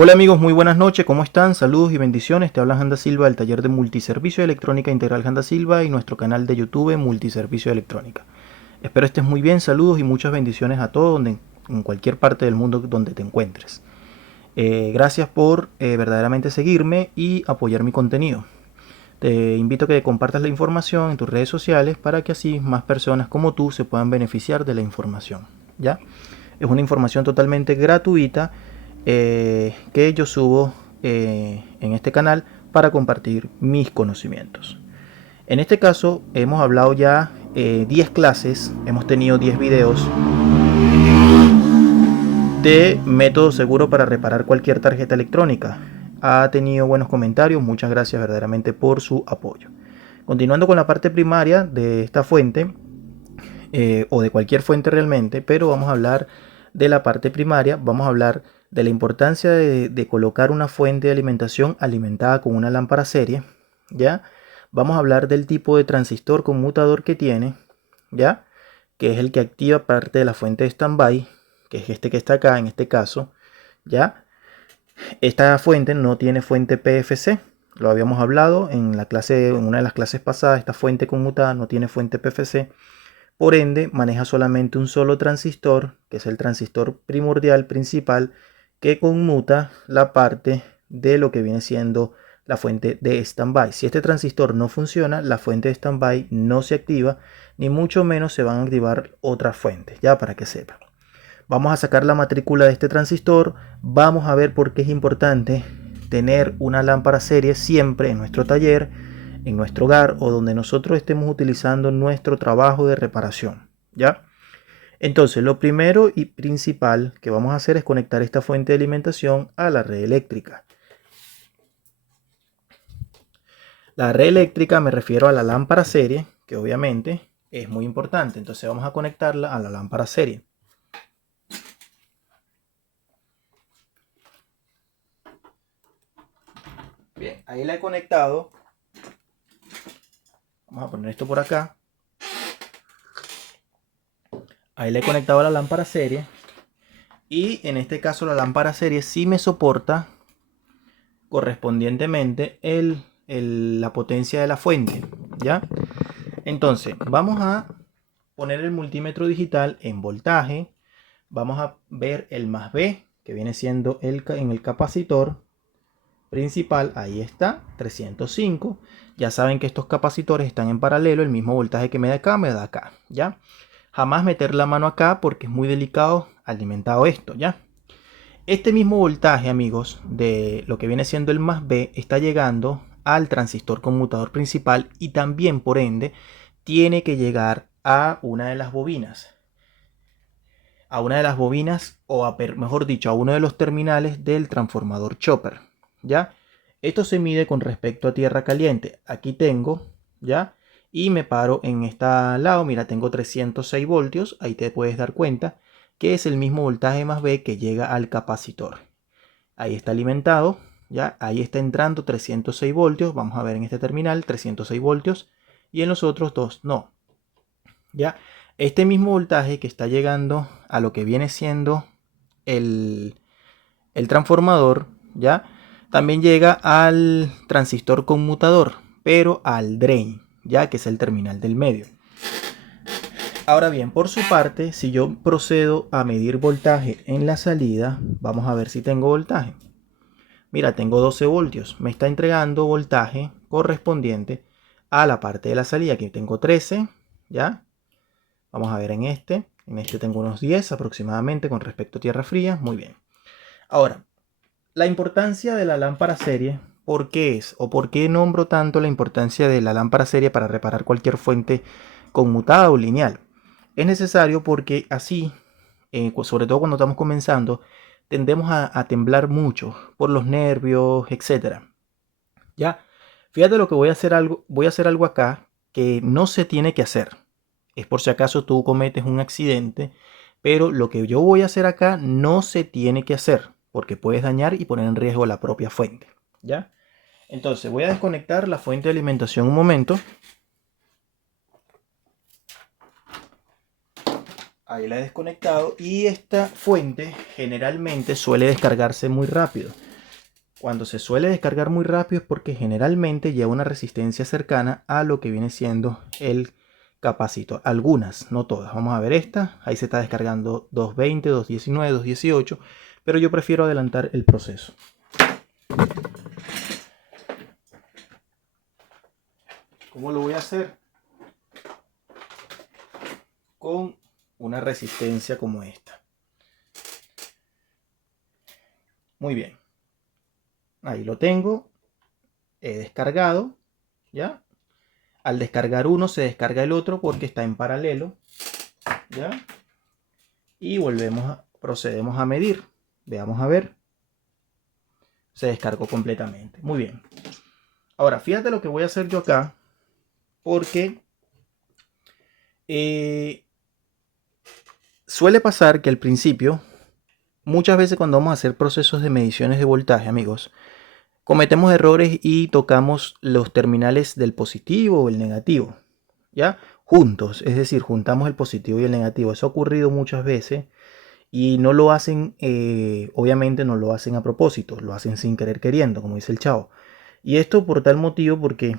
Hola amigos, muy buenas noches, ¿cómo están? Saludos y bendiciones, te habla Janda Silva del taller de multiservicio de electrónica integral Janda Silva y nuestro canal de YouTube Multiservicio de Electrónica. Espero estés muy bien, saludos y muchas bendiciones a todos en cualquier parte del mundo donde te encuentres. Gracias por verdaderamente seguirme y apoyar mi contenido. Te invito a que compartas la información en tus redes sociales para que así más personas como tú se puedan beneficiar de la información. ¿Ya? Es una información totalmente gratuita que yo subo en este canal para compartir mis conocimientos. En este caso hemos hablado ya 10 clases, hemos tenido 10 videos de método seguro para reparar cualquier tarjeta electrónica. Ha tenido buenos comentarios, muchas gracias verdaderamente por su apoyo. Continuando con la parte primaria de esta fuente, o de cualquier fuente realmente, pero vamos a hablar de la parte primaria, vamos a hablar de la importancia de colocar una fuente de alimentación alimentada con una lámpara serie, ¿ya? Vamos a hablar del tipo de transistor conmutador que tiene, ¿ya? Que es el que activa parte de la fuente de standby, que es este que está acá en este caso, ¿ya? Esta fuente no tiene fuente PFC, lo habíamos hablado en la clase, en una de las clases pasadas, esta fuente conmutada no tiene fuente PFC. Por ende, maneja solamente un solo transistor, que es el transistor primordial principal, que conmuta la parte de lo que viene siendo la fuente de standby. Si este transistor no funciona, la fuente de standby no se activa, ni mucho menos se van a activar otras fuentes, ya para que sepan. Vamos a sacar la matrícula de este transistor, vamos a ver por qué es importante tener una lámpara serie siempre en nuestro taller, en nuestro hogar o donde nosotros estemos utilizando nuestro trabajo de reparación, ¿ya? Entonces, lo primero y principal que vamos a hacer es conectar esta fuente de alimentación a la red eléctrica. La red eléctrica me refiero a la lámpara serie, que obviamente es muy importante. Entonces vamos a conectarla a la lámpara serie. Bien, ahí la he conectado. Vamos a poner esto por acá. Ahí le he conectado a la lámpara serie. Y en este caso la lámpara serie sí me soporta correspondientemente la potencia de la fuente, ¿ya? Entonces vamos a poner el multímetro digital en voltaje. Vamos a ver el más B, que viene siendo en el capacitor principal. Ahí está, 305. Ya saben que estos capacitores están en paralelo. El mismo voltaje que me da acá, ¿ya? Jamás meter la mano acá porque es muy delicado alimentado esto, ¿ya? Este mismo voltaje, amigos, de lo que viene siendo el más B, está llegando al transistor conmutador principal y también, por ende, tiene que llegar a una de las bobinas. A una de las bobinas, o mejor dicho, a uno de los terminales del transformador chopper, ¿ya? Esto se mide con respecto a tierra caliente. Aquí tengo, ¿ya? Y me paro en este lado, mira, tengo 306 voltios, ahí te puedes dar cuenta que es el mismo voltaje más B que llega al capacitor. Ahí está alimentado, ¿ya? Ahí está entrando 306 voltios, vamos a ver en este terminal 306 voltios y en los otros dos no, ¿ya? Este mismo voltaje que está llegando a lo que viene siendo el transformador, ¿ya? También llega al transistor conmutador, pero al drain, ya que es el terminal del medio. Ahora bien, por su parte, si yo procedo a medir voltaje en la salida, vamos a ver si tengo voltaje. Mira, tengo 12 voltios, me está entregando voltaje correspondiente a la parte de la salida. Aquí tengo 13, ¿ya? Vamos a ver en este tengo unos 10 aproximadamente con respecto a tierra fría, muy bien. Ahora, la importancia de la lámpara serie, ¿por qué es? ¿O por qué nombro tanto la importancia de la lámpara serie para reparar cualquier fuente conmutada o lineal? Es necesario porque así, sobre todo cuando estamos comenzando, tendemos a temblar mucho por los nervios, etcétera. ¿Ya? Fíjate lo que voy a hacer algo acá que no se tiene que hacer. Es por si acaso tú cometes un accidente, pero lo que yo voy a hacer acá no se tiene que hacer porque puedes dañar y poner en riesgo la propia fuente, ¿ya? Entonces voy a desconectar la fuente de alimentación un momento. Ahí la he desconectado y esta fuente generalmente suele descargarse muy rápido. Cuando se suele descargar muy rápido es porque generalmente lleva una resistencia cercana a lo que viene siendo el capacitor. Algunas, no todas. Vamos a ver esta. Ahí se está descargando 220, 219, 218. Pero yo prefiero adelantar el proceso. ¿Cómo lo voy a hacer? Con una resistencia como esta. Muy bien. Ahí lo tengo. He descargado. ¿Ya? Al descargar uno se descarga el otro porque está en paralelo. ¿Ya? Y procedemos a medir. Veamos a ver. Se descargó completamente. Muy bien. Ahora, fíjate lo que voy a hacer yo acá. Porque suele pasar que al principio, muchas veces cuando vamos a hacer procesos de mediciones de voltaje, amigos, cometemos errores y tocamos los terminales del positivo o el negativo, ¿ya? Juntos, es decir, juntamos el positivo y el negativo. Eso ha ocurrido muchas veces y no lo hacen, obviamente no lo hacen a propósito, lo hacen sin querer queriendo, como dice el chavo. Y esto por tal motivo porque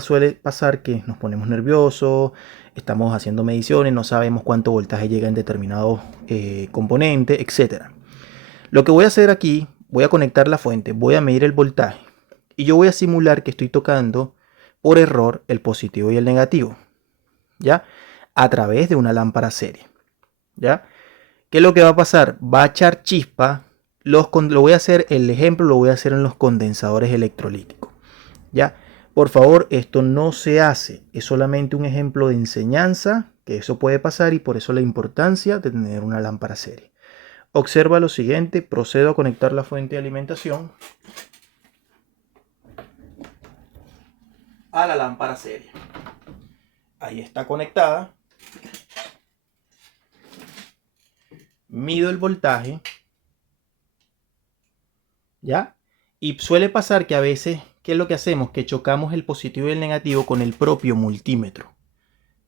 suele pasar que nos ponemos nerviosos, estamos haciendo mediciones, no sabemos cuánto voltaje llega en determinado componente, etc. Lo que voy a hacer aquí, voy a conectar la fuente, voy a medir el voltaje y yo voy a simular que estoy tocando por error el positivo y el negativo, ¿ya? A través de una lámpara serie, ¿ya? ¿Qué es lo que va a pasar? Va a echar chispa. Lo voy a hacer, el ejemplo lo voy a hacer en los condensadores electrolíticos, ¿ya? Por favor, esto no se hace. Es solamente un ejemplo de enseñanza, que eso puede pasar y por eso la importancia de tener una lámpara serie. Observa lo siguiente, procedo a conectar la fuente de alimentación a la lámpara serie. Ahí está conectada. Mido el voltaje. ¿Ya? Y suele pasar que a veces, ¿qué es lo que hacemos? Que chocamos el positivo y el negativo con el propio multímetro.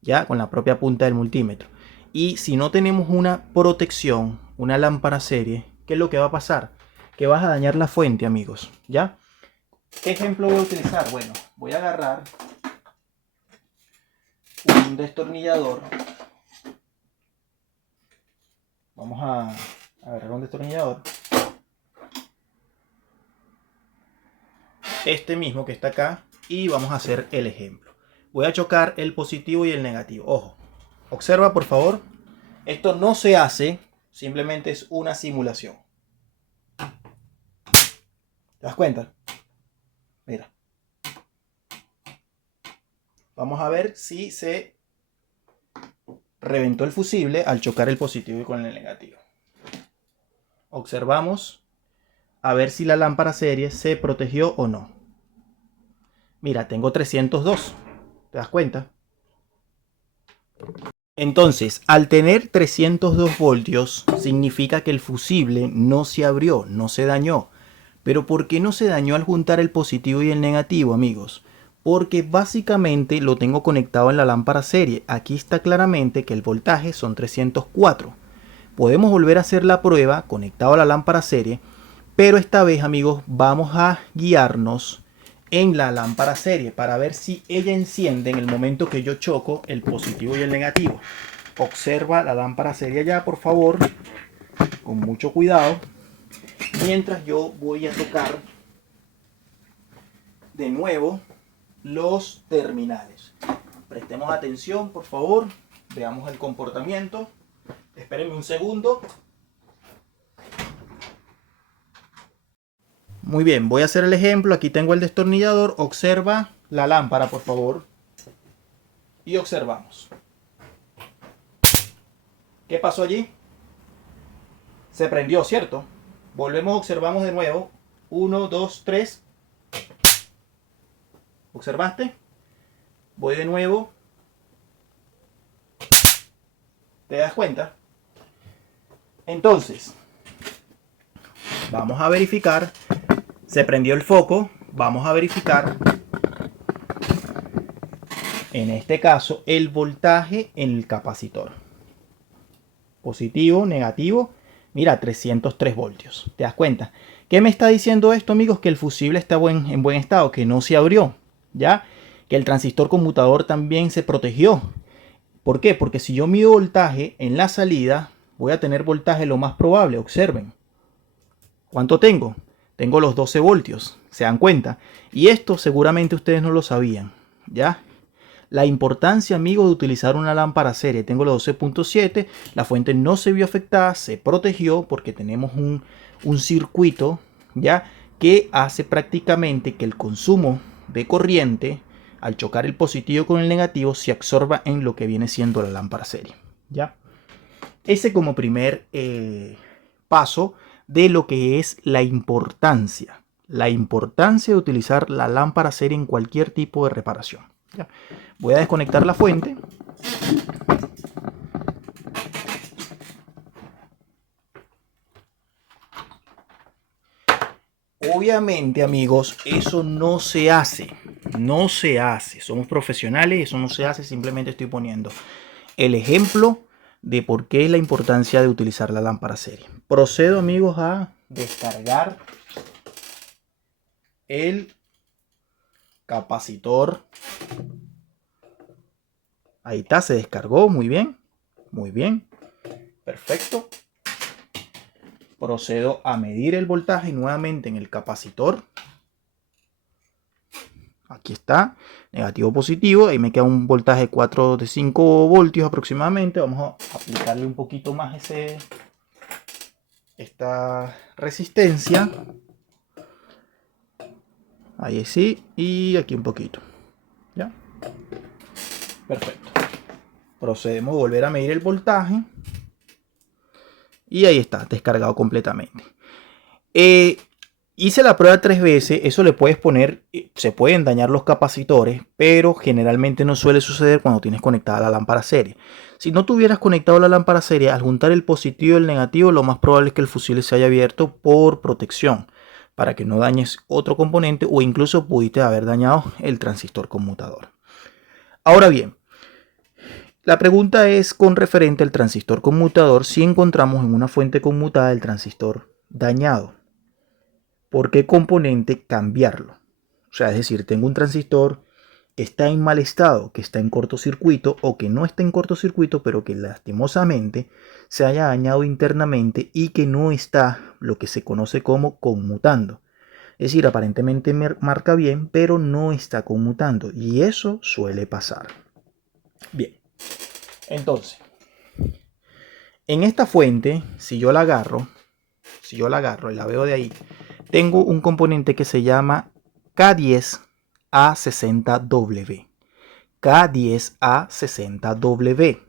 ¿Ya? Con la propia punta del multímetro. Y si no tenemos una protección, una lámpara serie, ¿qué es lo que va a pasar? Que vas a dañar la fuente, amigos. ¿Ya? ¿Qué ejemplo voy a utilizar? Bueno, voy a agarrar un destornillador. Vamos a agarrar un destornillador. Este mismo que está acá. Y vamos a hacer el ejemplo. Voy a chocar el positivo y el negativo. Ojo, observa por favor. Esto no se hace, simplemente es una simulación. ¿Te das cuenta? Mira. Vamos a ver si se reventó el fusible al chocar el positivo y con el negativo. Observamos a ver si la lámpara serie se protegió o no. Mira, tengo 302. ¿Te das cuenta? Entonces, al tener 302 voltios, significa que el fusible no se abrió, no se dañó. Pero ¿por qué no se dañó al juntar el positivo y el negativo, amigos? Porque básicamente lo tengo conectado en la lámpara serie. Aquí está claramente que el voltaje son 304. Podemos volver a hacer la prueba conectado a la lámpara serie, pero esta vez, amigos, vamos a guiarnos en la lámpara serie para ver si ella enciende en el momento que yo choco el positivo y el negativo. Observa la lámpara serie ya, por favor, con mucho cuidado, mientras yo voy a tocar de nuevo los terminales. Prestemos atención, por favor, veamos el comportamiento. Espérenme un segundo. Muy bien, voy a hacer el ejemplo. Aquí tengo el destornillador. Observa la lámpara, por favor. Y observamos. ¿Qué pasó allí? Se prendió, ¿cierto? Volvemos, observamos de nuevo. 1, 2, 3. ¿Observaste? Voy de nuevo. ¿Te das cuenta? Entonces, vamos a verificar. Se prendió el foco. Vamos a verificar, en este caso, el voltaje en el capacitor. Positivo, negativo. Mira, 303 voltios. ¿Te das cuenta? ¿Qué me está diciendo esto, amigos? Que el fusible está en buen estado, que no se abrió, ¿ya? Que el transistor conmutador también se protegió. ¿Por qué? Porque si yo mido voltaje en la salida, voy a tener voltaje lo más probable. Observen. ¿Cuánto tengo? Tengo los 12 voltios. ¿Se dan cuenta? Y esto seguramente ustedes no lo sabían, ¿ya? La importancia, amigos, de utilizar una lámpara serie. Tengo los 12.7, la fuente no se vio afectada, se protegió porque tenemos un circuito, ¿ya? Que hace prácticamente que el consumo de corriente, al chocar el positivo con el negativo, se absorba en lo que viene siendo la lámpara serie, ¿ya? Ese como primer paso de lo que es la importancia de utilizar la lámpara serie en cualquier tipo de reparación, ¿ya? Voy a desconectar la fuente. Obviamente, amigos, eso no se hace. No se hace. Somos profesionales y eso no se hace. Simplemente estoy poniendo el ejemplo de por qué es la importancia de utilizar la lámpara serie. Procedo, amigos, a descargar el capacitor. Ahí está, se descargó. Muy bien. Muy bien. Perfecto. Procedo a medir el voltaje nuevamente en el capacitor. Aquí está, negativo positivo. Ahí me queda un voltaje de 5 voltios aproximadamente. Vamos a aplicarle un poquito más esta resistencia. Ahí sí, y aquí un poquito. ¿Ya? Perfecto. Procedemos a volver a medir el voltaje. Y ahí está, descargado completamente. Hice la prueba 3 veces. Eso le puedes poner, se pueden dañar los capacitores, pero generalmente no suele suceder cuando tienes conectada la lámpara serie. Si no tuvieras conectado la lámpara serie, al juntar el positivo y el negativo, lo más probable es que el fusible se haya abierto por protección, para que no dañes otro componente, o incluso pudiste haber dañado el transistor conmutador. Ahora bien, la pregunta es con referente al transistor conmutador, si encontramos en una fuente conmutada el transistor dañado, ¿por qué componente cambiarlo? O sea, es decir, tengo un transistor que está en mal estado, que está en cortocircuito, o que no está en cortocircuito, pero que lastimosamente se haya dañado internamente y que no está lo que se conoce como conmutando. Es decir, aparentemente marca bien, pero no está conmutando, y eso suele pasar. Bien, entonces, en esta fuente, si yo la agarro y la veo de ahí, tengo un componente que se llama K10A60W. K10A60W.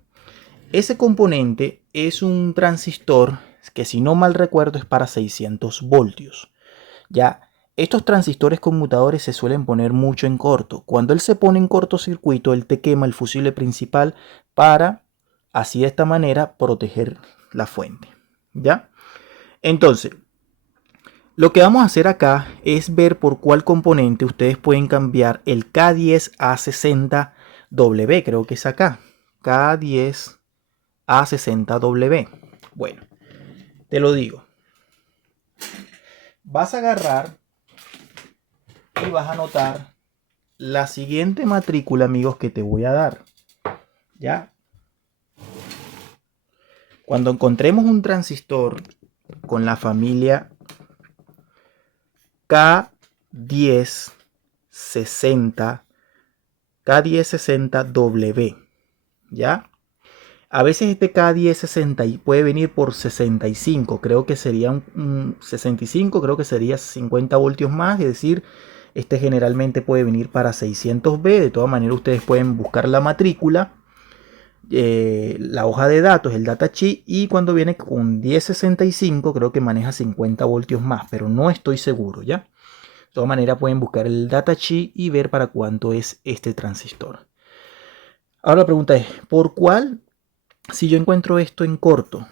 Ese componente es un transistor que, si no mal recuerdo, es para 600 voltios. Ya, estos transistores conmutadores se suelen poner mucho en corto. Cuando él se pone en cortocircuito, él te quema el fusible principal para, así de esta manera, proteger la fuente. ¿Ya? Entonces, lo que vamos a hacer acá es ver por cuál componente ustedes pueden cambiar el K10A60W. Creo que es acá. K10A60W. Bueno, te lo digo. Vas a agarrar y vas a anotar la siguiente matrícula, amigos, que te voy a dar. ¿Ya? Cuando encontremos un transistor con la familia K1060W, ¿ya? A veces este K1060 puede venir por 65, creo que sería un 65, creo que sería 50 voltios más, es decir, este generalmente puede venir para 600V. De todas maneras, ustedes pueden buscar la matrícula, la hoja de datos, el datasheet, y cuando viene con 1065 creo que maneja 50 voltios más, pero no estoy seguro, ¿ya? De todas maneras, pueden buscar el datasheet y ver para cuánto es este transistor. Ahora la pregunta es, ¿por cuál? Si yo encuentro esto en corto,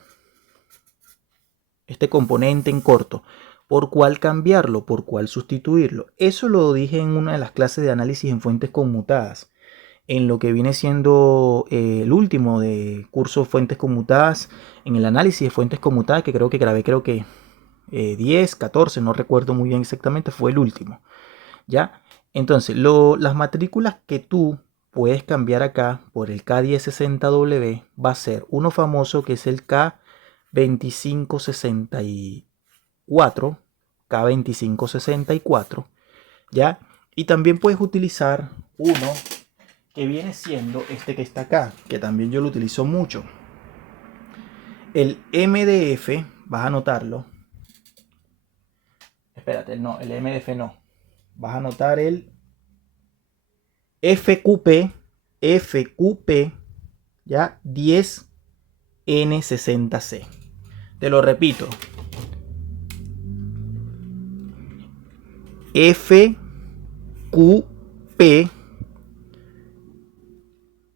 este componente en corto, ¿por cuál cambiarlo? ¿Por cuál sustituirlo? Eso lo dije en una de las clases de análisis en fuentes conmutadas, en lo que viene siendo el último de curso Fuentes Conmutadas, en el análisis de fuentes conmutadas, que creo que grabé, 10, 14, no recuerdo muy bien exactamente, fue el último. ¿Ya? Entonces, las matrículas que tú puedes cambiar acá por el K1060W va a ser uno famoso que es el K2564, K2564, ¿ya? Y también puedes utilizar uno que viene siendo este que está acá, que también yo lo utilizo mucho. El MDF, vas a anotarlo. Espérate, no, el MDF no. Vas a anotar el FQP, ya, 10N60C. Te lo repito. FQP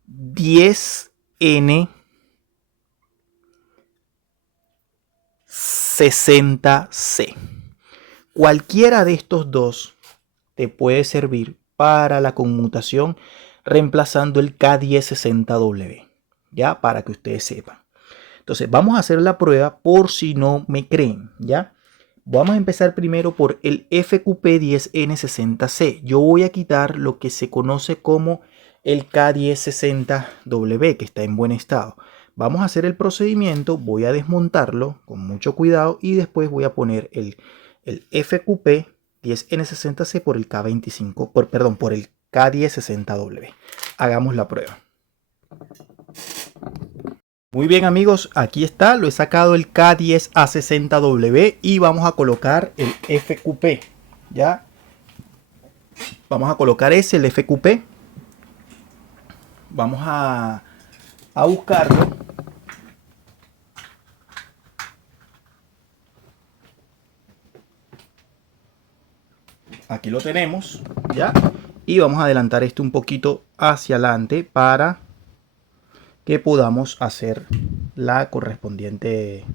10N60C. Cualquiera de estos dos te puede servir para la conmutación reemplazando el K1060W, ya, para que ustedes sepan. Entonces vamos a hacer la prueba por si no me creen, ya. Vamos a empezar primero por el FQP10N60C. Yo voy a quitar lo que se conoce como el K1060W, que está en buen estado. Vamos a hacer el procedimiento, voy a desmontarlo con mucho cuidado y después voy a poner el FQP10N60C por el K25, por el K1060W. Hagamos la prueba. Muy bien amigos, aquí está, lo he sacado el K10A60W y vamos a colocar el FQP, ¿ya? Vamos a colocar el FQP. Vamos a buscarlo. Aquí lo tenemos, ¿ya? Y vamos a adelantar esto un poquito hacia adelante para que podamos hacer la correspondiente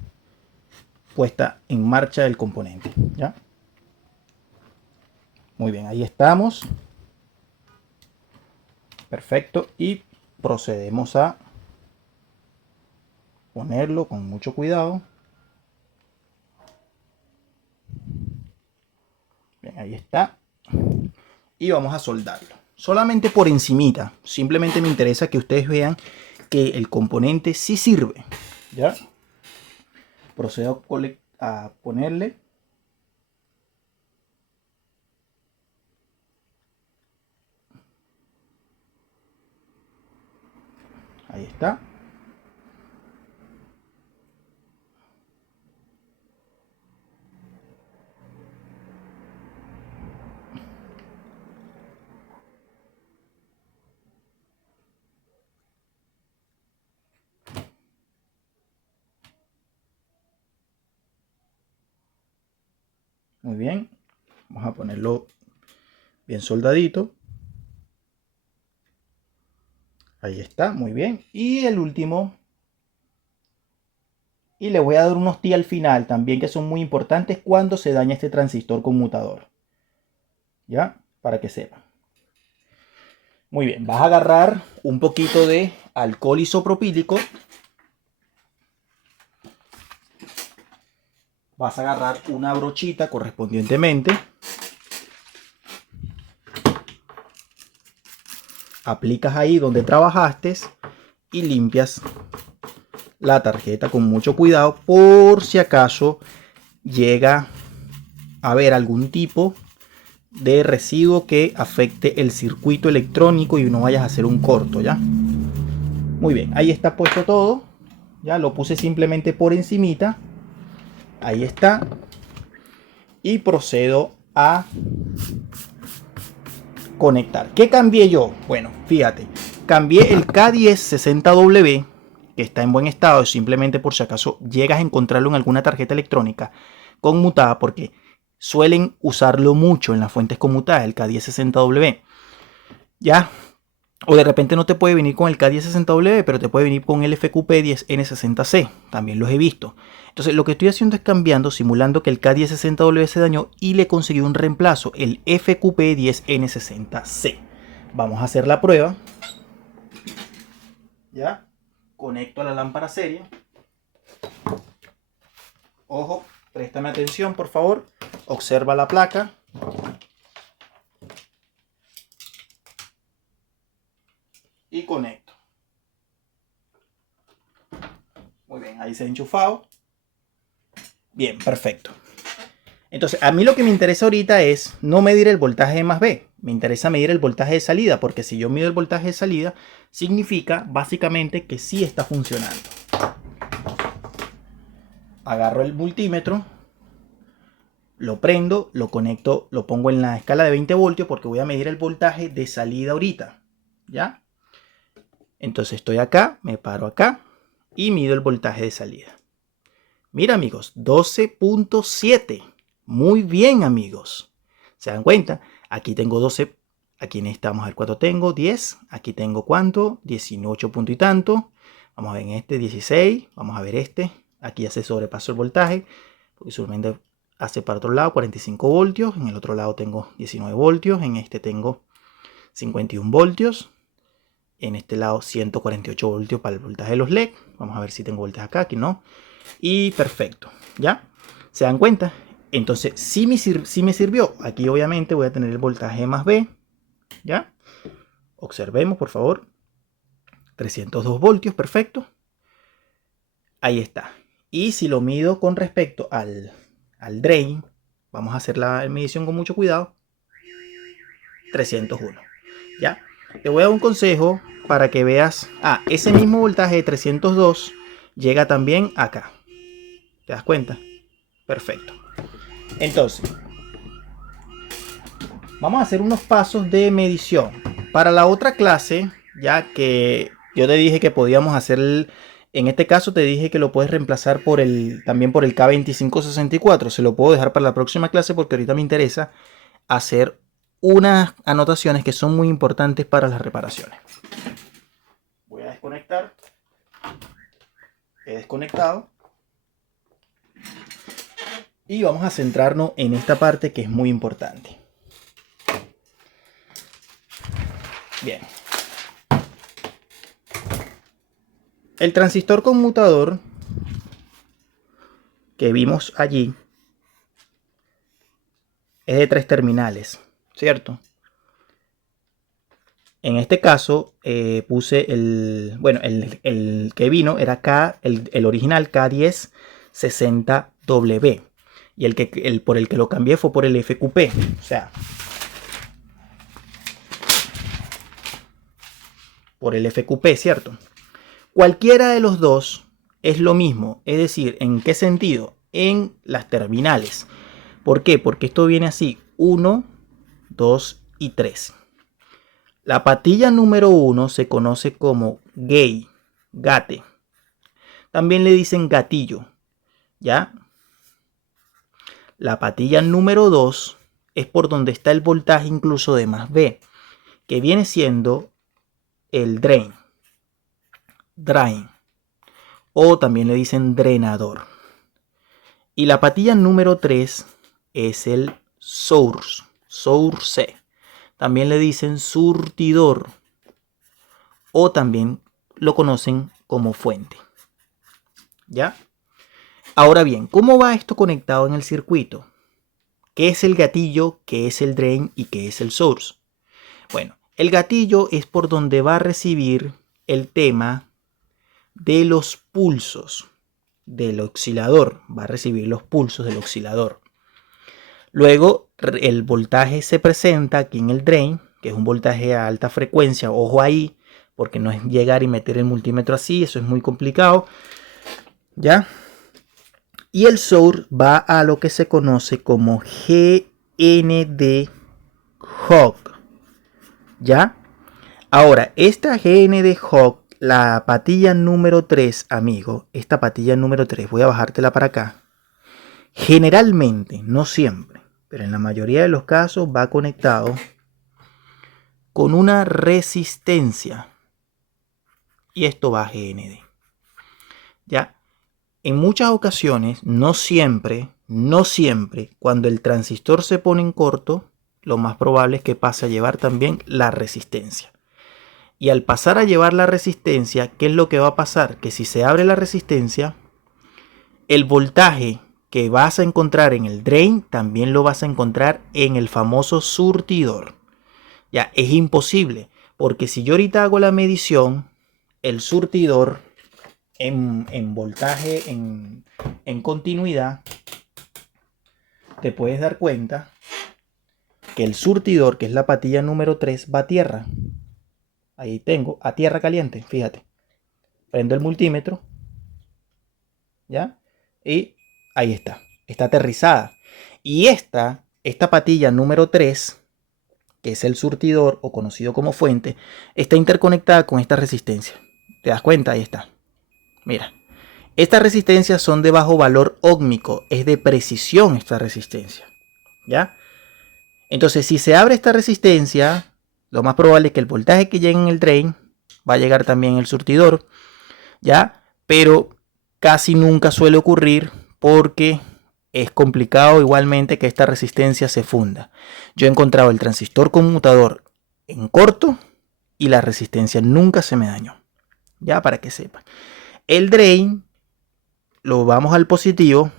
puesta en marcha del componente, ¿ya? Muy bien, ahí estamos. Perfecto. Y procedemos a ponerlo con mucho cuidado. Bien, ahí está. Y vamos a soldarlo. Solamente por encimita. Simplemente me interesa que ustedes vean que el componente sí sirve, ¿ya? Procedo a ponerle. Ahí está. Muy bien. Vamos a ponerlo bien soldadito. Ahí está, muy bien. Y el último. Y le voy a dar unos TI al final también que son muy importantes cuando se daña este transistor conmutador. ¿Ya? Para que sepan. Muy bien, vas a agarrar un poquito de alcohol isopropílico. Vas a agarrar una brochita correspondientemente. Aplicas ahí donde trabajaste y limpias la tarjeta con mucho cuidado por si acaso llega a haber algún tipo de residuo que afecte el circuito electrónico y no vayas a hacer un corto, ¿ya? Muy bien, ahí está puesto todo. Ya lo puse simplemente por encimita. Ahí está. Y procedo a conectar. ¿Qué cambié yo? Bueno, fíjate. Cambié el K1060W, que está en buen estado, simplemente por si acaso llegas a encontrarlo en alguna tarjeta electrónica conmutada, porque suelen usarlo mucho en las fuentes conmutadas, el K1060W. Ya. O de repente no te puede venir con el K1060W, pero te puede venir con el FQP10N60C. También los he visto. Entonces lo que estoy haciendo es cambiando, simulando que el K1060W se dañó y le conseguí un reemplazo, el FQP10N60C. Vamos a hacer la prueba. Ya. Conecto a la lámpara seria. Ojo, Préstame atención, por favor. Observa la placa. Y conecto. Muy bien, ahí se ha enchufado. Bien, perfecto. Entonces, a mí lo que me interesa ahorita es no medir el voltaje de más B. Me interesa medir el voltaje de salida, porque si yo mido el voltaje de salida, significa básicamente que sí está funcionando. Agarro el multímetro, lo prendo, lo conecto, lo pongo en la escala de 20 voltios porque voy a medir el voltaje de salida ahorita. ¿Ya? Entonces estoy acá, me paro acá y mido el voltaje de salida. Mira, amigos, 12.7. Muy bien, amigos. ¿Se dan cuenta? Aquí tengo 12. Aquí necesitamos ver cuánto tengo. 10. Aquí tengo cuánto. 18 punto y tanto. Vamos a ver en este 16. Vamos a ver este. Aquí ya se sobrepasó el voltaje. Porque usualmente hace para otro lado 45 voltios. En el otro lado tengo 19 voltios. En este tengo 51 voltios. En este lado 148 voltios para el voltaje de los LED. Vamos a ver si tengo voltaje acá. Aquí no. Y perfecto. ¿Ya? ¿Se dan cuenta? Entonces, sí me sirvió. Aquí obviamente voy a tener el voltaje más B. ¿Ya? Observemos, por favor. 302 voltios, perfecto. Ahí está. Y si lo mido con respecto al drain, vamos a hacer la medición con mucho cuidado. 301. ¿Ya? Te voy a dar un consejo para que veas. Ese mismo voltaje de 302 llega también acá. ¿Te das cuenta? Perfecto. Entonces, vamos a hacer unos pasos de medición. Para la otra clase, ya que yo te dije que podíamos hacer, en este caso te dije que lo puedes reemplazar también por el K2564. Se lo puedo dejar para la próxima clase porque ahorita me interesa hacer unas anotaciones que son muy importantes para las reparaciones. Voy a desconectar. He desconectado. Y vamos a centrarnos en esta parte que es muy importante. Bien. El transistor conmutador que vimos allí es de 3 terminales, ¿cierto? En este caso puse el que vino era el original K1060W. Y por el que lo cambié fue por el FQP. O sea, por el FQP, ¿cierto? Cualquiera de los dos es lo mismo. Es decir, ¿en qué sentido? En las terminales. ¿Por qué? Porque esto viene así. 1, 2 y 3. La patilla número 1 se conoce como gate. También le dicen gatillo. ¿Ya? La patilla número 2 es por donde está el voltaje incluso de más B, que viene siendo el drain. O también le dicen drenador. Y la patilla número 3 es el source. También le dicen surtidor. O también lo conocen como fuente. ¿Ya? Ahora bien, ¿cómo va esto conectado en el circuito? ¿Qué es el gatillo? ¿Qué es el drain? ¿Y qué es el source? Bueno, el gatillo es por donde va a recibir el tema de los pulsos del oscilador. Va a recibir los pulsos del oscilador. Luego, el voltaje se presenta aquí en el drain, que es un voltaje a alta frecuencia. Ojo ahí, porque no es llegar y meter el multímetro así. Eso es muy complicado. ¿Ya? Y el source va a lo que se conoce como GND Hog. ¿Ya? Ahora, esta GND Hog, la patilla número 3, amigo, esta patilla número 3, voy a bajártela para acá. Generalmente, no siempre, pero en la mayoría de los casos va conectado con una resistencia. Y esto va a GND. ¿Ya? En muchas ocasiones, no siempre, cuando el transistor se pone en corto, lo más probable es que pase a llevar también la resistencia. Y al pasar a llevar la resistencia, ¿qué es lo que va a pasar? Que si se abre la resistencia, el voltaje que vas a encontrar en el drain, también lo vas a encontrar en el famoso surtidor. Ya, es imposible, porque si yo ahorita hago la medición, el surtidor en voltaje, en continuidad, te puedes dar cuenta que el surtidor, que es la patilla número 3, va a tierra. Ahí tengo, a tierra caliente, fíjate. Prendo el multímetro, ¿ya? Y ahí está aterrizada. Y esta patilla número 3, que es el surtidor o conocido como fuente, está interconectada con esta resistencia. ¿Te das cuenta? Ahí está. Mira. Estas resistencias son de bajo valor óhmico, es de precisión esta resistencia. ¿Ya? Entonces, si se abre esta resistencia, lo más probable es que el voltaje que llegue en el drain va a llegar también en el surtidor, ¿ya? Pero casi nunca suele ocurrir porque es complicado igualmente que esta resistencia se funda. Yo he encontrado el transistor conmutador en corto y la resistencia nunca se me dañó. Ya, para que sepan. El drain lo vamos al positivo.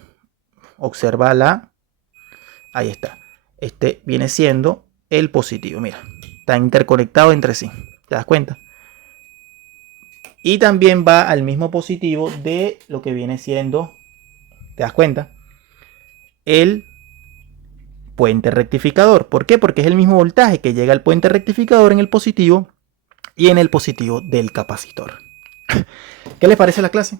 Observa ahí está. Este viene siendo el positivo. Mira, está interconectado entre sí. ¿Te das cuenta? Y también va al mismo positivo de lo que viene siendo, ¿te das cuenta? El puente rectificador. ¿Por qué? Porque es el mismo voltaje que llega al puente rectificador en el positivo y en el positivo del capacitor. ¿Qué les parece la clase?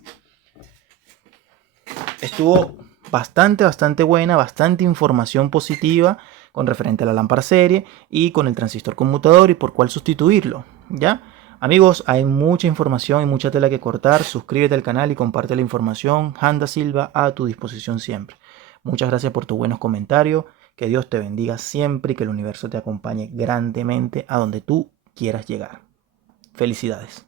Estuvo bastante buena, bastante información positiva con referente a la lámpara serie y con el transistor conmutador y por cuál sustituirlo, ¿ya? Amigos, hay mucha información y mucha tela que cortar. Suscríbete al canal y comparte la información. Handa Silva a tu disposición siempre. Muchas gracias por tus buenos comentarios. Que Dios te bendiga siempre y que el universo te acompañe grandemente a donde tú quieras llegar. Felicidades.